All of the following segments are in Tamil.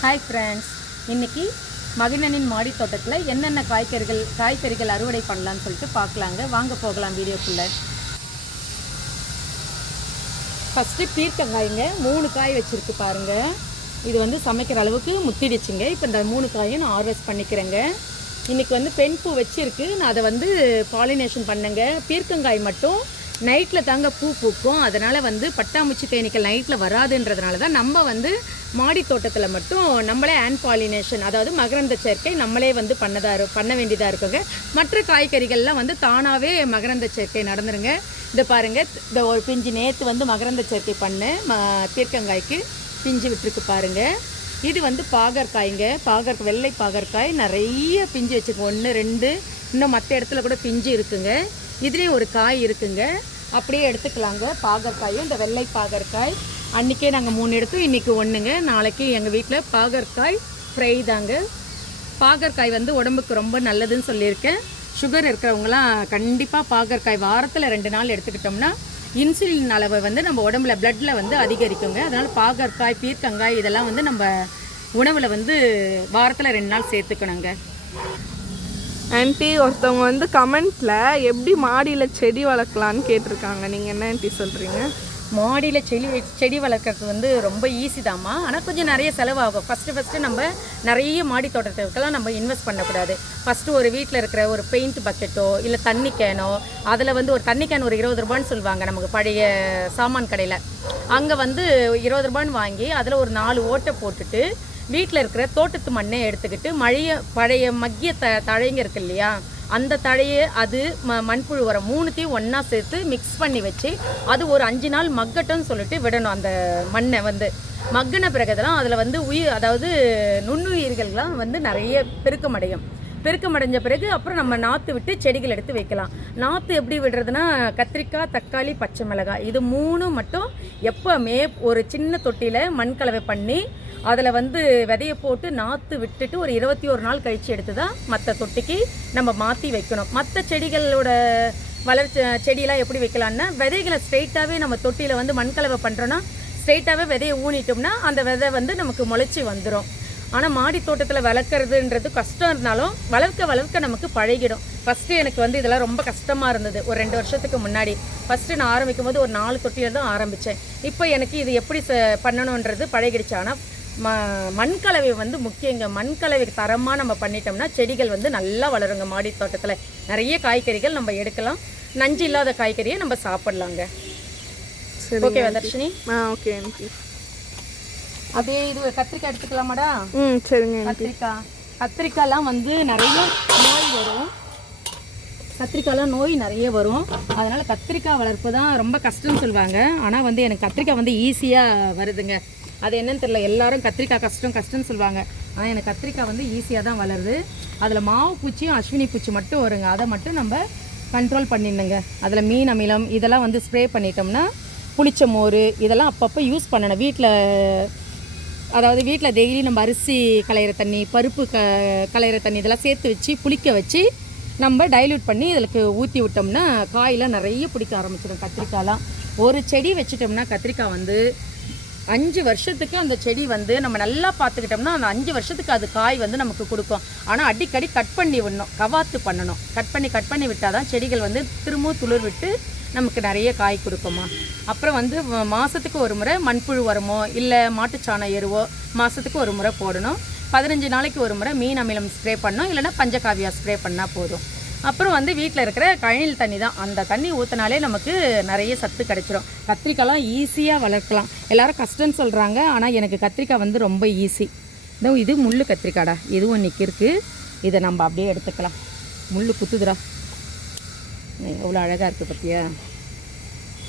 ஹாய் ஃப்ரெண்ட்ஸ், இன்றைக்கி மகிழனின் மாடி தோட்டத்தில் என்னென்ன காய்கறிகள் அறுவடை பண்ணலான்னு சொல்லிட்டு பார்க்கலாங்க. வாங்க போகலாம் வீடியோக்குள்ளே. ஃபஸ்ட்டு பீர்க்கங்காய்ங்க 3 காய் வச்சுருக்கு பாருங்கள். இது வந்து சமைக்கிற அளவுக்கு முத்திடுச்சுங்க. இப்போ இந்த 3 காயும் நான் ஹார்வெஸ்ட் பண்ணிக்கிறேங்க. இன்றைக்கி வந்து பெண் பூ வச்சுருக்கு, நான் அதை வந்து பாலினேஷன் பண்ணுங்க. பீர்க்கங்காய் மட்டும் நைட்டில் தாங்க பூ பூக்கும். அதனால் வந்து பட்டாம்பூச்சி தேனீக்கள் நைட்டில் வராதுன்றதுனால தான் நம்ம வந்து மாடி தோட்டத்தில் மட்டும் நம்மளே ஹேண்ட் பாலினேஷன், அதாவது மகரந்த சேர்க்கை நம்மளே வந்து பண்ண வேண்டியதாக இருக்குங்க. மற்ற காய்கறிகள்லாம் வந்து தானாகவே மகரந்த சேர்க்கை நடந்துருங்க. இதை பாருங்கள், இந்த ஒரு பிஞ்சு நேற்று வந்து மகரந்த சேர்க்கை பண்ணேன். பீர்க்கங்காய்க்கு பிஞ்சு விட்டுருக்கு பாருங்கள். இது வந்து பாகற்காய்ங்க. வெள்ளை பாகற்காய் நிறைய பிஞ்சு வச்சுருக்கோம். 1 2 இன்னும் மற்ற இடத்துல கூட பிஞ்சு இருக்குங்க. இதுலேயும் ஒரு காய் இருக்குங்க, அப்படியே எடுத்துக்கலாங்க. பாகற்காயும் இந்த வெள்ளை பாகற்காய் அன்றைக்கே நாங்கள் 3 எடுத்தோம், இன்றைக்கி 1ங்க. நாளைக்கு எங்கள் வீட்டில் பாகற்காய் ஃப்ரை தாங்க. பாகற்காய் வந்து உடம்புக்கு ரொம்ப நல்லதுன்னு சொல்லியிருக்கேன். சுகர் இருக்கிறவங்களாம் கண்டிப்பாக பாகற்காய் வாரத்தில் 2 நாள் எடுத்துக்கிட்டோம்னா இன்சுலின் அளவை வந்து நம்ம உடம்புல பிளட்டில் வந்து அதிகரிக்குங்க. அதனால் பாகற்காய், பீர்க்கங்காய் இதெல்லாம் வந்து நம்ம உணவில் வந்து வாரத்தில் 2 நாள் சேர்த்துக்கணுங்க. ஆன்ட்டி, ஒருத்தவங்க வந்து கமெண்ட்டில் எப்படி மாடியில் செடி வளர்க்கலான்னு கேட்டிருக்காங்க. நீங்கள் என்ன ஆன்ட்டி சொல்கிறீங்க? மாடியில் செடி வளர்க்குறது வந்து ரொம்ப ஈஸி தாம்மா, ஆனால் கொஞ்சம் நிறைய செலவாகும். ஃபஸ்ட்டு நம்ம நிறைய மாடி தோட்டத்துக்கெல்லாம் நம்ம இன்வெஸ்ட் பண்ணக்கூடாது. ஃபஸ்ட்டு ஒரு வீட்டில் இருக்கிற ஒரு பெயிண்ட் பக்கெட்டோ இல்லை தண்ணி கேனோ, அதில் வந்து ஒரு தண்ணி கேன் ஒரு 20 ரூபான்னு சொல்லுவாங்க நமக்கு பழைய சாமான் கடையில். அங்கே வந்து 20 ரூபான்னு வாங்கி அதில் ஒரு 4 ஓட்டை போட்டுட்டு வீட்டில் இருக்கிற தோட்டத்து மண்ணை எடுத்துக்கிட்டு பழைய மக்கிய தழைங்க இருக்கு இல்லையா, அந்த தழையை அது மண்புழு உரம் 3த்தையும் ஒன்றா சேர்த்து மிக்ஸ் பண்ணி வச்சு அது ஒரு 5 நாள் மக்கட்டும்னு சொல்லிட்டு விடணும். அந்த மண்ணை வந்து மக்கின பிறகு அதெல்லாம் அதில் வந்து அதாவது நுண்ணுயிர்கள்லாம் வந்து நிறைய பெருக்கமடைஞ்ச பிறகு அப்புறம் நம்ம நாற்று விட்டு செடிகள் எடுத்து வைக்கலாம். நாற்று எப்படி விடுறதுன்னா, கத்திரிக்காய், தக்காளி, பச்சை மிளகாய் இது 3 மட்டும் எப்போவுமே ஒரு சின்ன தொட்டியில் மண் கலவை பண்ணி அதில் வந்து விதையை போட்டு நாற்று விட்டுட்டு ஒரு 21 நாள் கழித்து எடுத்து தான் மற்ற தொட்டிக்கு நம்ம மாற்றி வைக்கணும். மற்ற செடிகளோட செடியெல்லாம் எப்படி வைக்கலான்னா, விதைகளை ஸ்ட்ரெயிட்டாகவே நம்ம தொட்டியில் வந்து மண் கலவை பண்ணுறோன்னா ஸ்ட்ரெயிட்டாகவே விதையை ஊனிட்டோம்னா அந்த விதை வந்து நமக்கு முளைச்சி வந்துடும். ஆனால் மாடி தோட்டத்தில் வளர்க்குறதுன்றது கஷ்டம் இருந்தாலும் வளர்க்க நமக்கு பழகிடும். ஃபஸ்ட்டு எனக்கு வந்து இதெல்லாம் ரொம்ப கஷ்டமாக இருந்தது. ஒரு 2 வருஷத்துக்கு முன்னாடி ஃபஸ்ட்டு நான் ஆரம்பிக்கும் போது ஒரு 4 தொட்டியில் தான் ஆரம்பித்தேன். இப்போ எனக்கு இது எப்படி பண்ணணுன்றது பழகிடுச்சு. ஆனால் மண்கலவை வந்து முக்கியங்க. மண்கலவை தரமாக நம்ம பண்ணிட்டோம்னா செடிகள் வந்து நல்லா வளருங்க. மாடி தோட்டத்தில் நிறைய காய்கறிகள் நம்ம எடுக்கலாம். நஞ்சு இல்லாத காய்கறியை நம்ம சாப்பிட்லாங்க. ஓகே தர்ஷினி? ஓகே. அதே இது கத்திரிக்காய் எடுத்துக்கலாமாடா? சரிங்க. கத்திரிக்காய்லாம் வந்து நிறைய நோய் வரும். நோய் நிறைய வரும். அதனால் கத்திரிக்காய் வளர்ப்பு தான் ரொம்ப கஷ்டம்னு சொல்லுவாங்க. ஆனால் வந்து எனக்கு கத்திரிக்காய் வந்து ஈஸியாக வருதுங்க. அது என்னன்னு தெரியல, எல்லாரும் கத்திரிக்காய் கஷ்டம்னு சொல்லுவாங்க. ஆனால் எனக்கு கத்திரிக்காய் வந்து ஈஸியாக தான் வளருது. அதில் மாவு பூச்சியும் அஸ்வினி பூச்சி மட்டும் வருங்க. அதை மட்டும் நம்ம கண்ட்ரோல் பண்ணிடணுங்க. அதில் மீன் அமிலம் இதெல்லாம் வந்து ஸ்ப்ரே பண்ணிட்டோம்னா, புளிச்ச மோர் இதெல்லாம் அப்பப்போ யூஸ் பண்ணணும். வீட்டில் டெய்லி நம்ம அரிசி களையிற தண்ணி, பருப்பு களையிற தண்ணி இதெல்லாம் சேர்த்து வச்சு புளிக்க வச்சு நம்ம டைல்யூட் பண்ணி இதில் ஊற்றி விட்டோம்னா காயெலாம் நிறைய பிடிக்க ஆரம்பிச்சிடும். கத்திரிக்காயெலாம் ஒரு செடி வச்சுட்டோம்னா கத்திரிக்காய் வந்து 5 வருஷத்துக்கு அந்த செடி வந்து நம்ம நல்லா பார்த்துக்கிட்டோம்னா அந்த 5 வருஷத்துக்கு அது காய் வந்து நமக்கு கொடுக்கும். ஆனால் அடிக்கடி கட் பண்ணி விடணும், கவாத்து பண்ணணும். கட் பண்ணி விட்டால் தான் செடிகள் வந்து திரும்பவும் துளிர் விட்டு நமக்கு நிறைய காய் கொடுக்குமா. அப்புறம் வந்து மாதத்துக்கு ஒரு முறை மண்புழு உரமோ இல்லை மாட்டுச்சாண எருவோ மாதத்துக்கு ஒரு முறை போடணும். 15 நாளைக்கு ஒரு முறை மீன் அமிலம் ஸ்ப்ரே பண்ணணும், இல்லைனா பஞ்சகாவியா ஸ்ப்ரே பண்ணால் போதும். அப்புறம் வந்து வீட்டில் இருக்கிற கழிநீர் தண்ணி தான், அந்த தண்ணி ஊற்றினாலே நமக்கு நிறைய சத்து கிடச்சிரும். கத்திரிக்காய்லாம் ஈஸியாக வளர்க்கலாம். எல்லோரும் கஷ்டம்னு சொல்கிறாங்க, ஆனால் எனக்கு கத்திரிக்காய் வந்து ரொம்ப ஈஸி. இது முள் கத்திரிக்காடா, இதுவும் இன்றைக்கி இருக்குது. இதை நம்ம அப்படியே எடுத்துக்கலாம். முள் குத்துதுடா, எவ்வளோ அழகாக இருக்குது பார்த்தியா.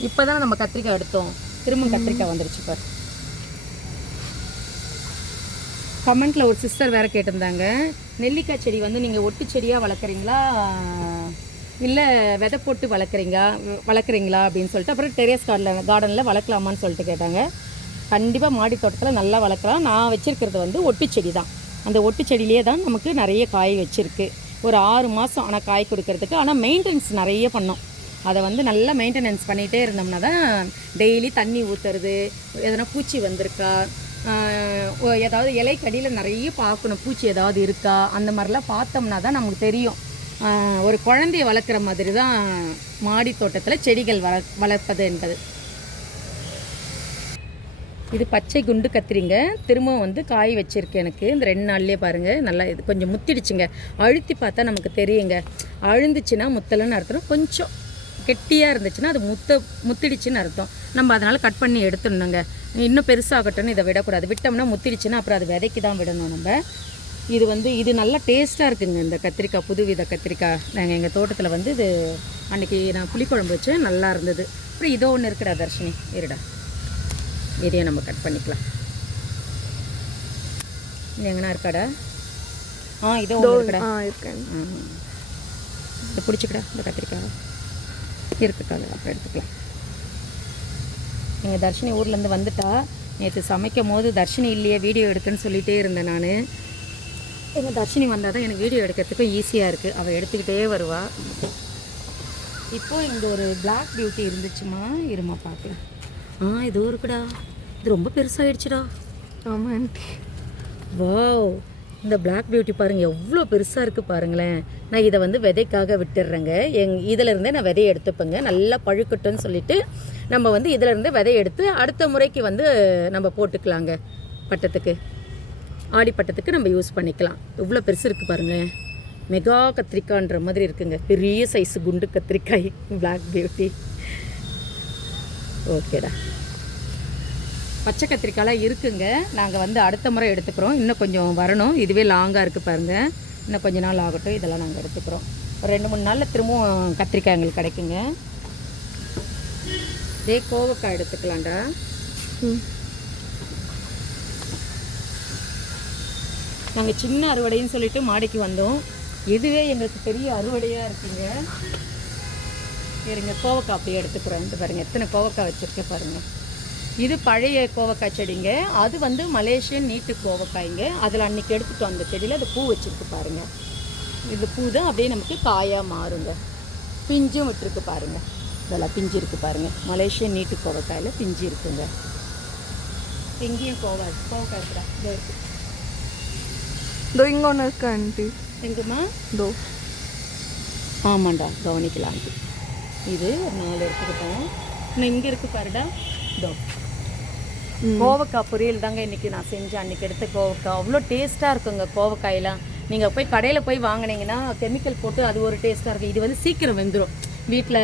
இப்போ தான் நம்ம கத்திரிக்காய் எடுத்தோம், திரும்ப கத்திரிக்காய் வந்துருச்சு. இப்போ கமெண்ட்டில் ஒரு சிஸ்டர் வேறு கேட்டிருந்தாங்க, நெல்லிக்காய் செடி வந்து நீங்கள் ஒட்டு செடியாக வளர்க்குறீங்களா இல்லை விதை போட்டு வளர்க்குறீங்களா அப்படின்னு சொல்லிட்டு. அப்புறம் டெரேஸ் கார்டனில் வளர்க்கலாமான்னு சொல்லிட்டு கேட்டாங்க. கண்டிப்பாக மாடி தோட்டத்தில் நல்லா வளர்க்கலாம். நான் வச்சுருக்கிறது வந்து ஒட்டு செடி தான். அந்த ஒட்டு செடியிலே தான் நமக்கு நிறைய காய் வச்சுருக்கு. ஒரு 6 மாதம் ஆனால் காய் கொடுக்கறதுக்கு. ஆனால் மெயின்டெனன்ஸ் நிறைய பண்ணோம். அதை வந்து நல்லா மெயின்டெனன்ஸ் பண்ணிகிட்டே இருந்தோம்னா தான் டெய்லி தண்ணி ஊற்றுறது, எதனா பூச்சி வந்திருக்கா, ஏதாவது இலைக்கடியில் நிறைய பார்க்கணும், பூச்சி ஏதாவது இருக்கா அந்த மாதிரிலாம் பார்த்தோம்னா தான் நமக்கு தெரியும். ஒரு குழந்தைய வளர்க்குற மாதிரி தான் மாடி தோட்டத்தில் செடிகள் வளர்ப்பது என்பது. இது பச்சை குண்டு கத்திரிங்க, திரும்பவும் வந்து காய் வச்சுருக்கு எனக்கு. இந்த 2 நாள்லேயே பாருங்கள் நல்லா இது கொஞ்சம் முத்திடுச்சுங்க. அழுத்தி பார்த்தா நமக்கு தெரியுங்க. அழுந்துச்சுன்னா முத்தலைன்னு அர்த்தம், கொஞ்சம் கெட்டியாக இருந்துச்சுன்னா அது முத்திடுச்சுன்னு அர்த்தம். நம்ம அதனால் கட் பண்ணி எடுத்துடணுங்க. இன்னும் பெருசாகட்டும்னு இதை விடக்கூடாது. விட்டோம்னா முத்திடுச்சுன்னா அப்புறம் அது விதைக்கு தான் விடணும் நம்ம. இது வந்து இது நல்லா டேஸ்ட்டாக இருக்குங்க இந்த கத்திரிக்காய், புதுவித கத்திரிக்காய். நாங்கள் எங்கள் தோட்டத்தில் வந்து இது அன்றைக்கி நான் புளிக்குழம்பு வச்சேன், நல்லா இருந்தது. அப்புறம் இதோ ஒன்று இருக்குடா தர்ஷினி, இருடா, இதையும் நம்ம கட் பண்ணிக்கலாம். எங்கன்னா இருக்காடா? இதோ ஒன்று இருக்குடா. இருக்கேன். இதை பிடிச்சிக்கடா, இந்த கத்திரிக்காய் இருக்குக்கா, அப்புறம் எடுத்துக்கலாம். எங்கள் தர்ஷினி ஊர்லேருந்து வந்துட்டா. நேற்று சமைக்கும் போது தர்ஷினி இல்லையே வீடியோ எடுக்குன்னு சொல்லிகிட்டே இருந்தேன் நான். எங்கள் தர்ஷினி வந்தால் தான் எனக்கு வீடியோ எடுக்கிறதுக்கும் ஈஸியாக இருக்குது. அவள் எடுத்துக்கிட்டே வருவாள். இப்போது இங்கே ஒரு பிளாக் பியூட்டி இருந்துச்சுமா, இருமா பார்க்கலாம். இதோ இருக்குடா, இது ரொம்ப பெருசாகிடுச்சுடா. ஆமாம் ஆண்டி. வாவ், இந்த பிளாக் பியூட்டி பாருங்கள் எவ்வளோ பெருசாக இருக்குது பாருங்களேன். நான் இதை வந்து விதைக்காக விட்டுடுறேங்க. இதிலேருந்தே நான் விதையை எடுத்துப்பேங்க. நல்லா பழுக்கட்டுன்னு சொல்லிவிட்டு நம்ம வந்து இதிலேருந்தே விதையை எடுத்து அடுத்த முறைக்கு வந்து நம்ம போட்டுக்கலாங்க. பட்டத்துக்கு, ஆடி பட்டத்துக்கு நம்ம யூஸ் பண்ணிக்கலாம். இவ்வளோ பெருசு இருக்குது பாருங்களேன். மெகா கத்திரிக்காய்ன்ற மாதிரி இருக்குங்க. பெரிய சைஸு குண்டு கத்திரிக்காய் பிளாக் பியூட்டி. ஓகேடா, பச்சை கத்திரிக்காய்லாம் இருக்குங்க. நாங்கள் வந்து அடுத்த முறை எடுத்துக்கிறோம். இன்னும் கொஞ்சம் வரணும். இதுவே லாங்காக இருக்குது பாருங்கள். இன்னும் கொஞ்ச நாள் ஆகட்டும். இதெல்லாம் நாங்கள் எடுத்துக்கிறோம். ஒரு 2-3 நாளில் திரும்பவும் கத்திரிக்காய் எங்களுக்கு கிடைக்குங்க. இதே கோவக்காய் எடுத்துக்கலாம்டா. நாங்கள் சின்ன அறுவடைன்னு சொல்லிட்டு மாடிக்கு வந்தோம். இதுவே எங்களுக்கு பெரிய அறுவடையாக இருக்குங்க. சரிங்க, கோவக்காய் அப்படியே எடுத்துக்கிறோம். இந்த பாருங்கள் எத்தனை கோவக்காய் வச்சுருக்கேன் பாருங்கள். இது பழைய கோவக்காய் செடிங்க. அது வந்து மலேசியன் நீட்டு கோவக்காய்ங்க. அதில் அன்றைக்கி எடுத்துட்டோம் அந்த செடியில். அது பூ வச்சுருக்கு பாருங்கள். இந்த பூ தான் அப்படியே நமக்கு காயாக மாறுங்க. பிஞ்சும் விட்டுருக்கு பாருங்கள். இதெல்லாம் பிஞ்சு இருக்குது பாருங்கள். மலேசியன் நீட்டு கோவக்காயில் பிஞ்சு இருக்குங்க. எங்கேயும் கோவக்காய் இருக்குடா, இதோ இருக்குது. இதோ இங்கே ஒன்று இருக்கு ஆண்டி. எங்கம்மா? இதோ. ஆமாண்டா, கவனிக்கலாம் ஆண்டி. இது ஒரு 4 எடுத்துக்கிட்டோம். இன்னும் இங்கே இருக்குது பாருடா. இதோ கோவக்காய் பொரியல் தாங்க இன்றைக்கி நான் செஞ்சேன். அன்றைக்கி எடுத்த கோவக்காய் அவ்வளோ டேஸ்ட்டாக இருக்குங்க. கோவக்காயெல்லாம் நீங்கள் போய் கடையில் போய் வாங்கினீங்கன்னா கெமிக்கல் போட்டு அது ஒரு டேஸ்ட்டாக இருக்கும். இது வந்து சீக்கிரம் வெந்துடும். வீட்டில்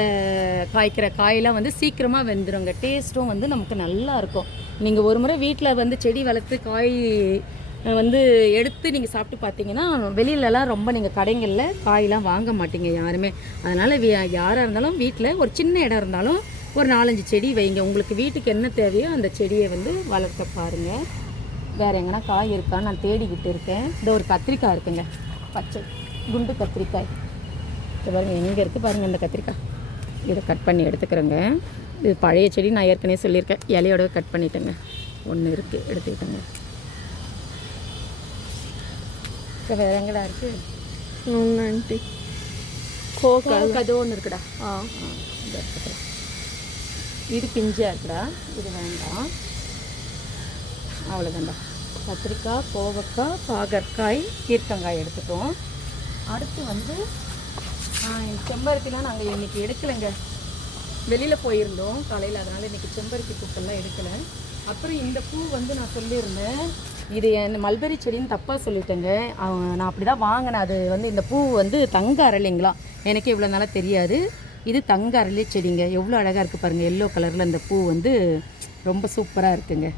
காய்க்கிற காயெல்லாம் வந்து சீக்கிரமாக வெந்துடுங்க. டேஸ்ட்டும் வந்து நமக்கு நல்லா இருக்கும். நீங்கள் ஒரு முறை வீட்டில் வந்து செடி வளர்த்து காய் வந்து எடுத்து நீங்கள் சாப்பிட்டு பார்த்தீங்கன்னா வெளியிலலாம் ரொம்ப நீங்கள் கடைகளில் காயெலாம் வாங்க மாட்டீங்க யாருமே. அதனால் யாராக இருந்தாலும் வீட்டில் ஒரு சின்ன இடம் இருந்தாலும் ஒரு 4-5 செடி வைங்க. உங்களுக்கு வீட்டுக்கு என்ன தேவையோ அந்த செடியை வந்து வளர்க்க பாருங்கள். வேறு எங்கன்னா காய் இருக்கான்னு நான் தேடிக்கிட்டு இருக்கேன். இந்த ஒரு கத்திரிக்காய் இருக்குங்க, பச்சை குண்டு கத்திரிக்காய். இது பாருங்கள் எங்கே இருக்குது பாருங்கள் இந்த கத்திரிக்காய். இதை கட் பண்ணி எடுத்துக்கிறேங்க. இது பழைய செடி, நான் ஏற்கனவே சொல்லியிருக்கேன். இலையோட கட் பண்ணிட்டேங்க. ஒன்று இருக்குது, எடுத்துக்கிட்டேங்க. இப்போ வேறு எங்கடா இருக்குது ஆண்டி? கோவக்காய் அது ஒன்று இருக்குடா. இதை எடுத்துக்கிறேன். இது பிஞ்சாக இருக்குடா, இது வேண்டாம். அவ்வளோதான்டா. கத்திரிக்காய், கோவக்காய், பாகற்காய், பீர்க்கங்காய் எடுத்துட்டோம். அடுத்து வந்து செம்பருத்திலாம் நாங்கள் இன்றைக்கி எடுக்கலைங்க. வெளியில் போயிருந்தோம் காலையில், அதனால் இன்றைக்கி செம்பருத்தி பூக்கள்லாம் எடுக்கலை. அப்புறம் இந்த பூ வந்து நான் சொல்லியிருந்தேன், இது என் மல்பெரி செடின்னு தப்பாக சொல்லிட்டேங்க. நான் அப்படி தான் வாங்கினேன். அது வந்து இந்த பூ வந்து தங்க அரளிங்களா, எனக்கு இவ்வளோ நாளாக தெரியாது. இது தங்க அரளி செடிங்க. எவ்வளோ அழகாக இருக்குது பாருங்கள். எல்லோ கலரில் இந்த பூ வந்து ரொம்ப சூப்பராக இருக்குங்க.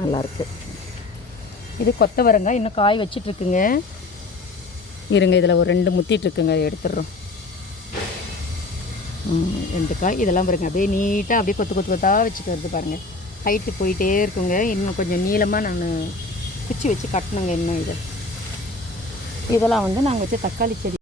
நல்லாயிருக்கு. இது கொத்தவரங்காய் இன்னும் காய் வச்சிட்ருக்குங்க. இருங்க, இதில் ஒரு 2 முத்திட்டுருக்குங்க, எடுத்துடுறோம். 2 காய். இதெல்லாம் பாருங்க அப்படியே நீட்டாக அப்படியே கொத்து கொத்தாக வச்சுட்டு வருது பாருங்கள். ஹைட்டு போயிட்டே இருக்குங்க. இன்னும் கொஞ்சம் நீளமாக நான் குச்சி வச்சு கட்டணுங்க. இன்னும் இதெல்லாம் வந்து நாங்கள் வச்ச தக்காளி செடி.